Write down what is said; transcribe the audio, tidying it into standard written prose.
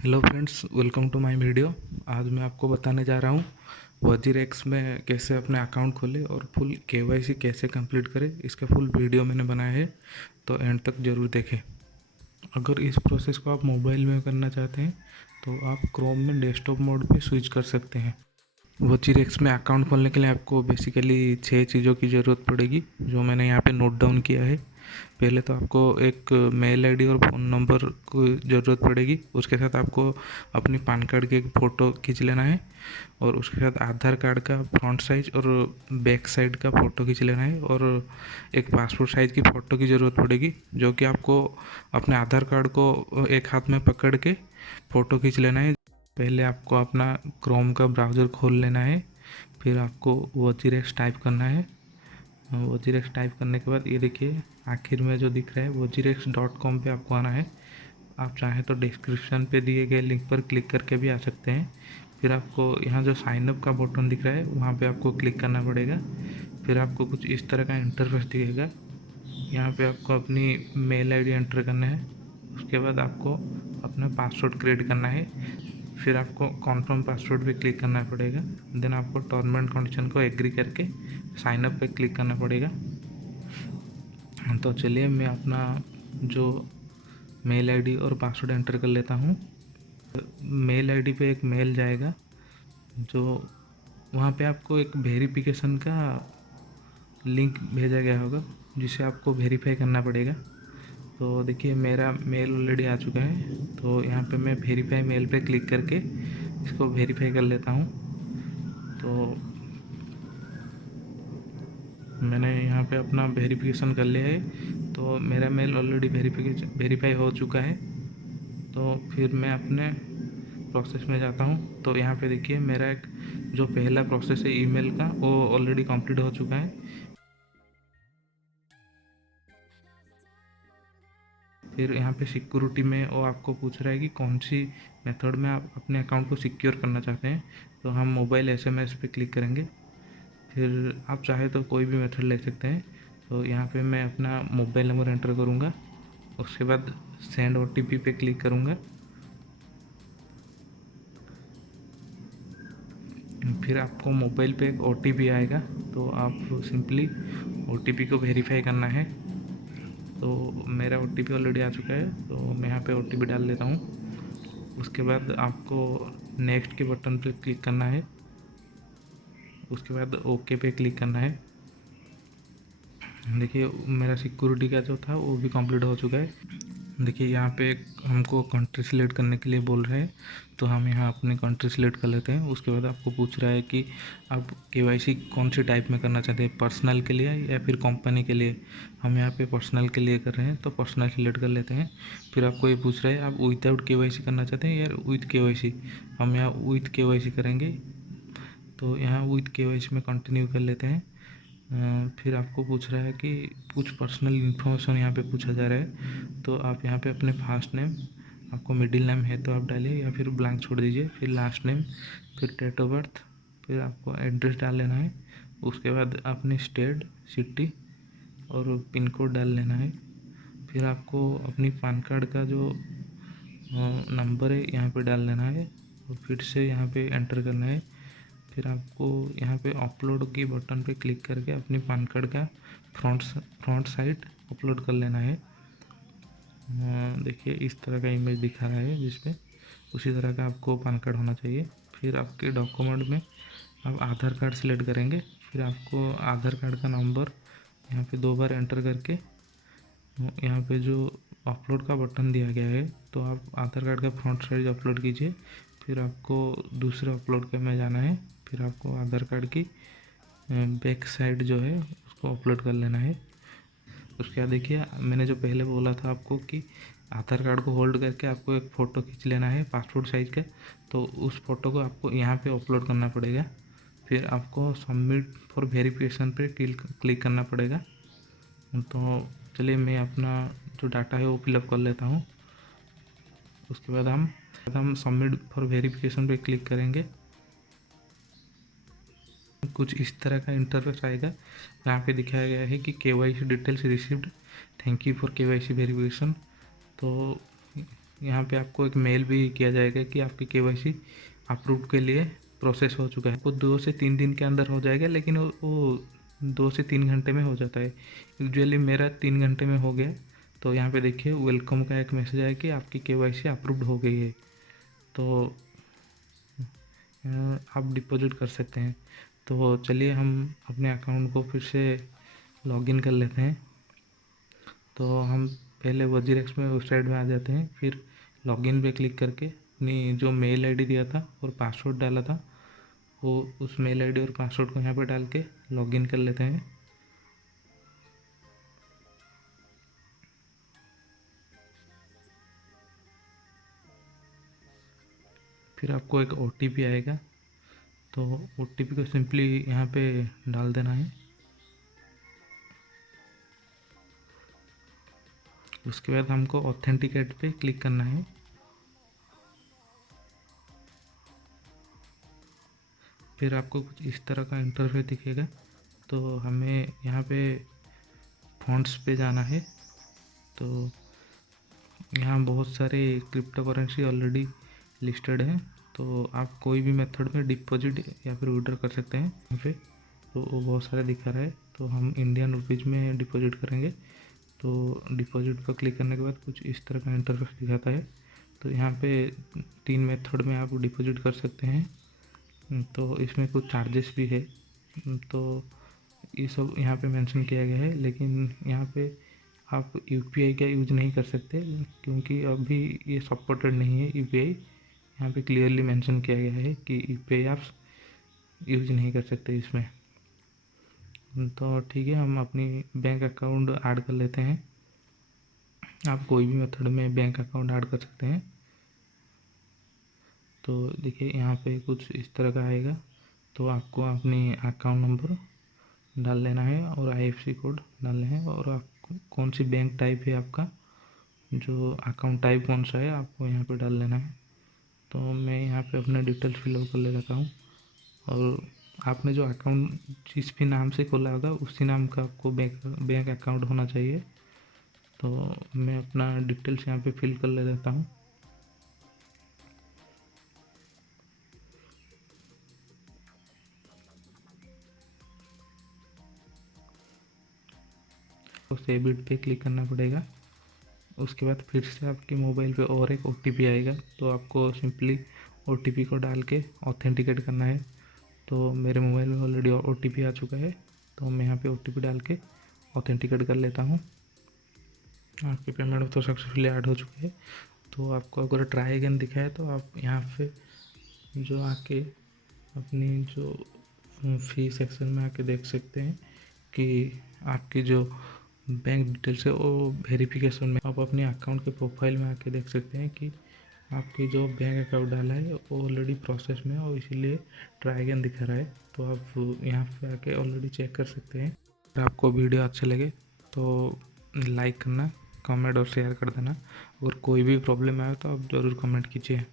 Hello friends, welcome to my video. आज मैं आपको बताने जा रहा हूँ वजीरेक्स में कैसे अपने अकाउंट खोले और फुल केवाईसी कैसे कंप्लीट करें। इसका फुल वीडियो मैंने बनाया है, तो एंड तक ज़रूर देखें। अगर इस प्रोसेस को आप मोबाइल में करना चाहते हैं तो आप क्रोम में डेस्कटॉप मोड पे स्विच कर सकते हैं। वजीरेक्स में अकाउंट खोलने के लिए आपको बेसिकली 6 चीज़ों की ज़रूरत पड़ेगी, जो मैंने यहाँ पे नोट डाउन किया है। पहले तो आपको एक मेल आईडी और फ़ोन नंबर की ज़रूरत पड़ेगी। उसके साथ आपको अपनी पान कार्ड की एक फ़ोटो खींच लेना है और उसके साथ आधार कार्ड का फ्रंट साइज और बैक साइड का फ़ोटो खींच लेना है और एक पासपोर्ट साइज़ की फ़ोटो की ज़रूरत पड़ेगी, जो कि आपको अपने आधार कार्ड को एक हाथ में पकड़ के फ़ोटो खींच लेना है। पहले आपको अपना क्रोम का ब्राउज़र खोल लेना है, फिर आपको वजीरेक्स टाइप करना है। वजीरेक्स टाइप करने के बाद ये देखिए आखिर में जो दिख रहा है वजीरेक्स.com पे आपको आना है। आप चाहें तो डिस्क्रिप्शन पे दिए गए लिंक पर क्लिक करके भी आ सकते हैं। फिर आपको यहाँ जो साइनअप का बटन दिख रहा है वहाँ पे आपको क्लिक करना पड़ेगा। फिर आपको कुछ इस तरह का इंटरफेस दिखेगा। यहाँ पे आपको अपनी मेल आईडी एंटर करना है। उसके बाद आपको अपना पासवर्ड क्रिएट करना है। फिर आपको कॉन्फर्म पासवर्ड पे क्लिक करना पड़ेगा। देन आपको टर्म एंड कंडीशन को एग्री करके साइन अप पे क्लिक करना पड़ेगा। तो चलिए मैं अपना जो मेल आईडी और पासवर्ड एंटर कर लेता हूँ। मेल आईडी पे एक मेल जाएगा, जो वहाँ पे आपको एक वेरिफिकेशन का लिंक भेजा गया होगा, जिसे आपको वेरीफाई करना पड़ेगा। तो देखिए मेरा मेल ऑलरेडी आ चुका है, तो यहाँ पे मैं वेरीफाई मेल पे क्लिक करके इसको वेरीफाई कर लेता हूँ। तो मैंने यहाँ पे अपना वेरिफिकेशन कर लिया है, तो मेरा मेल ऑलरेडी वेरीफाई हो चुका है। तो फिर मैं अपने प्रोसेस में जाता हूँ। तो यहाँ पे देखिए मेरा एक जो पहला प्रोसेस है ईमेल का, वो ऑलरेडी कंप्लीट हो चुका है। फिर यहाँ पे सिक्योरिटी में वो आपको पूछ रहा है कि कौन सी मेथड में आप अपने अकाउंट को सिक्योर करना चाहते हैं। तो हम मोबाइल एसएमएस पे क्लिक करेंगे। फिर आप चाहे तो कोई भी मेथड ले सकते हैं। तो यहाँ पे मैं अपना मोबाइल नंबर एंटर करूँगा। उसके बाद सेंड ओटीपी पे क्लिक करूँगा। फिर आपको मोबाइल पे एक ओटीपी आएगा, तो आप सिंपली ओटीपी को वेरीफाई करना है। तो मेरा ओटीपी ऑलरेडी आ चुका है, तो मैं यहाँ पे ओटीपी डाल लेता हूँ। उसके बाद आपको नेक्स्ट के बटन पे क्लिक करना है। उसके बाद ओके पे क्लिक करना है। देखिए मेरा सिक्योरिटी का जो था वो भी कंप्लीट हो चुका है। देखिए यहाँ पे हमको कंट्री सिलेक्ट करने के लिए बोल रहे हैं, तो हम यहाँ अपनी कंट्री सिलेक्ट कर लेते हैं। उसके बाद आपको पूछ रहा है कि आप केवाईसी कौन सी टाइप में करना चाहते हैं, पर्सनल के लिए या फिर कंपनी के लिए। हम यहाँ पे पर्सनल के लिए कर रहे हैं, तो पर्सनल सिलेक्ट कर लेते हैं। फिर आपको ये पूछ रहा है आप विदाउट केवाईसी करना चाहते हैं या विथ केवाईसी। हम यहाँ विथ केवाईसी करेंगे, तो यहाँ विथ केवाईसी में कंटिन्यू कर लेते हैं। फिर आपको पूछ रहा है कि कुछ पर्सनल इन्फॉर्मेशन यहाँ पे पूछा जा रहा है, तो आप यहाँ पे अपने फर्स्ट नेम, आपको मिडिल नेम है तो आप डालिए या फिर ब्लैंक छोड़ दीजिए। फिर लास्ट नेम, फिर डेट ऑफ बर्थ, फिर आपको एड्रेस डाल लेना है। उसके बाद अपनी स्टेट, सिटी और पिन कोड डाल लेना है। फिर आपको अपनी पान कार्ड का जो नंबर है यहाँ पे डाल लेना है और फिर से यहाँ पे एंटर करना है। फिर आपको यहाँ पे अपलोड की बटन पे क्लिक करके अपनी पान कार्ड का फ्रंट साइड अपलोड कर लेना है। देखिए इस तरह का इमेज दिखा रहा है, जिसपे उसी तरह का आपको पान कार्ड होना चाहिए। फिर आपके डॉक्यूमेंट में आप आधार कार्ड सेलेक्ट करेंगे। फिर आपको आधार कार्ड का नंबर यहाँ पे 2 बार एंटर करके यहाँ पे जो अपलोड का बटन दिया गया है, तो आप आधार कार्ड का फ्रंट साइज अपलोड कीजिए। फिर आपको दूसरे अपलोड में जाना है। फिर आपको आधार कार्ड की बैक साइड जो है उसको अपलोड कर लेना है। उसके बाद देखिए मैंने जो पहले बोला था आपको कि आधार कार्ड को होल्ड करके आपको एक फ़ोटो खींच लेना है पासपोर्ट साइज़ का, तो उस फ़ोटो को आपको यहाँ पे अपलोड करना पड़ेगा। फिर आपको सबमिट फॉर वेरिफिकेशन पे क्लिक करना पड़ेगा। तो चलिए मैं अपना जो डाटा है वो फिलअप कर लेता हूँ। उसके बाद हम सबमिट फॉर वेरिफिकेशन पे क्लिक करेंगे। कुछ इस तरह का इंटरफेस आएगा। यहाँ पे दिखाया गया है कि KYC details received, thank you for KYC verification. तो यहाँ पे आपको एक मेल भी किया जाएगा कि आपकी केवाईसी अप्रूव के लिए प्रोसेस हो चुका है। वो 2 से 3 दिन के अंदर हो जाएगा, लेकिन वो 2 से 3 घंटे में हो जाता है। यूजुअली मेरा 3 घंटे में हो गया। तो यहाँ पे देखिए वेलकम का एक मैसेज आया कि आपकी केवाईसी अप्रूव्ड हो गई है। तो आप डिपॉजिट कर सकते हैं। तो चलिए हम अपने अकाउंट को फिर से लॉगिन कर लेते हैं। तो हम पहले वजीरेक्स में वेबसाइट में आ जाते हैं, फिर लॉगिन पे क्लिक करके अपनी जो मेल आईडी दिया था और पासवर्ड डाला था वो उस मेल आईडी और पासवर्ड को यहाँ पे डाल के लॉगिन कर लेते हैं। फिर आपको एक OTP आएगा, तो OTP को सिंपली यहाँ पे डाल देना है। उसके बाद हमको ऑथेंटिकेट पे क्लिक करना है। फिर आपको कुछ इस तरह का इंटरफेस दिखेगा। तो हमें यहाँ पे फॉन्ट्स पे जाना है। तो यहाँ बहुत सारे क्रिप्टो करेंसी ऑलरेडी लिस्टेड हैं। तो आप कोई भी मेथड में डिपॉजिट या फिर विड्रॉ कर सकते हैं यहाँ पे। तो वो बहुत सारे दिखा रहा है, तो हम इंडियन रुपीज़ में डिपॉजिट करेंगे। तो डिपॉजिट पर क्लिक करने के बाद कुछ इस तरह का इंटरफेस दिखाता है। तो यहाँ पे 3 मेथड में आप डिपॉजिट कर सकते हैं। तो इसमें कुछ चार्जेस भी है, तो ये सब यहाँ पे मेंशन किया गया है। लेकिन यहाँ पे आप UPI का यूज़ नहीं कर सकते, क्योंकि अभी ये सपोर्टेड नहीं है UPI। यहाँ पे क्लियरली मेंशन किया गया है कि UPI आप यूज़ नहीं कर सकते इसमें। तो ठीक है, हम अपनी बैंक अकाउंट ऐड कर लेते हैं। आप कोई भी मेथड में बैंक अकाउंट ऐड कर सकते हैं। तो देखिए यहाँ पे कुछ इस तरह का आएगा। तो आपको अपनी अकाउंट नंबर डाल लेना है और IFSC कोड डालने हैं, और आप कौन सी बैंक टाइप है आपका, जो अकाउंट टाइप कौन सा है आपको यहाँ पे डाल लेना है। तो मैं यहाँ पे अपने डिटेल्स फिलअप कर ले लेता हूँ। और आपने जो अकाउंट जिस भी नाम से खोला होगा उसी नाम का आपको बैंक अकाउंट होना चाहिए। तो मैं अपना डिटेल्स यहाँ पे फिल कर ले लेता हूँ। तो सेव इट पे क्लिक करना पड़ेगा। उसके बाद फिर से आपके मोबाइल पे और एक OTP आएगा। तो आपको सिंपली OTP को डाल के ऑथेंटिकेट करना है। तो मेरे मोबाइल में ऑलरेडी OTP आ चुका है, तो मैं यहाँ पे OTP डाल के ऑथेंटिकेट कर लेता हूँ। आपकी पेमेंट तो सक्सेसफुली ऐड हो चुकी है। तो आपको अगर ट्राई अगेन दिखा है तो आप यहाँ पे जो आके अपनी जो फी सेक्शन में आके देख सकते हैं कि आपकी जो बैंक डिटेल्स है वो वेरिफिकेशन में, आप अपने अकाउंट के प्रोफाइल में आके देख सकते हैं कि आपकी जो बैंक अकाउंट डाला है वो ऑलरेडी प्रोसेस में है और इसीलिए ट्राई अगेन दिखा रहा है। तो आप यहाँ पे आके ऑलरेडी चेक कर सकते हैं। अगर आपको वीडियो अच्छे लगे तो लाइक करना, कमेंट और शेयर कर देना। अगर कोई भी प्रॉब्लम आए तो आप ज़रूर कमेंट कीजिए।